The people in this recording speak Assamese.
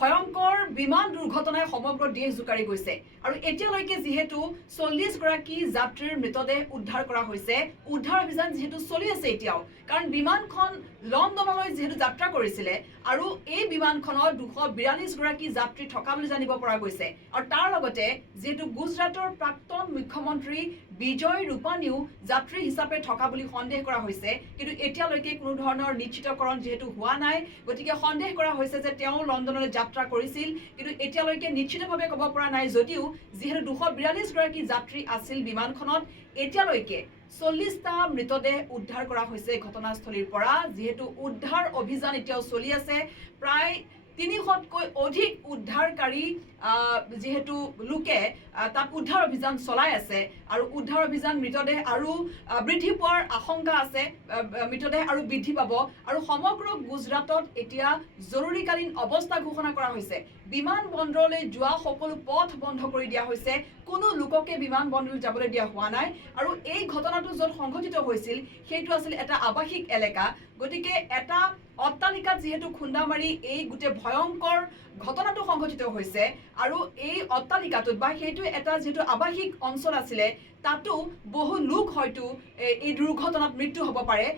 ভয়ংকৰ বিমান দুৰ্ঘটনাই সমগ্ৰ দেশ জোকাৰি গৈছে আৰু এতিয়ালৈকে যেহেতু 40 গৰাকী যাত্ৰীৰ মৃতদেহ উদ্ধাৰ কৰা হৈছে উদ্ধাৰ অভিযান যেহেতু চলি আছে এতিয়াও কাৰণ বিমানখন লণ্ডনলৈ যেহেতু যাত্ৰা কৰিছিলে আৰু এই বিমানখনত 242 গৰাকী যাত্ৰী থকা বুলি জানিব পৰা গৈছে আৰু তাৰ লগতে যেহেতু গুজৰাটৰ প্ৰাক্তন মুখ্যমন্ত্ৰী বিজয় ৰূপানীও যাত্ৰী হিচাপে থকা বুলি সন্দেহ কৰা হৈছে কিন্তু এতিয়ালৈকে কোনো ধৰণৰ নিশ্চিতকৰণ যেহেতু হোৱা নাই গতিকে সন্দেহ কৰা হৈছে যে তেওঁ লণ্ডনলৈ যাত্ৰা কৰিছিল কিন্তু এতিয়ালৈকে নিশ্চিতভাৱে ক'ব পৰা নাই যদিও যেহেতু 242 গৰাকী যাত্ৰী আছিল বিমানখনত এতিয়ালৈকে 40টা মৃতদেহ উদ্ধাৰ কৰা হৈছে ঘটনাস্থলীৰ পৰা যেহেতু উদ্ধাৰ অভিযান এতিয়াও চলি আছে প্ৰায় 300তকৈ অধিক উদ্ধাৰকাৰী যেহেতু লোকে তাত উদ্ধাৰ অভিযান চলাই আছে আৰু উদ্ধাৰ অভিযান মৃতদেহ আৰু বৃদ্ধি পোৱাৰ আশংকা আছে মৃতদেহ আৰু বৃদ্ধি পাব আৰু সমগ্ৰ গুজৰাটত এতিয়া জৰুৰীকালীন অৱস্থা ঘোষণা কৰা হৈছে বিমান বন্দৰলৈ যোৱা সকলো পথ বন্ধ কৰি দিয়া হৈছে কোনো লোককে বিমান বন্দৰলৈ যাবলৈ দিয়া হোৱা নাই আৰু এই ঘটনাটো য'ত সংঘটিত হৈছিল সেইটো আছিল এটা আৱাসিক এলেকা গতিকে এটা অট্টালিকাত যেহেতু খুন্দা মাৰি এই গোটেই ভয়ংকৰ ঘটনাটো সংঘটিত হৈছে আৰু এই অট্টালিকাটোত বা সেইটো এটা যেহেতু আৱাসিক অঞ্চল আছিলে তাতো বহু লোক হয়তো এই দুৰ্ঘটনাত মৃত্যু হ'ব পাৰে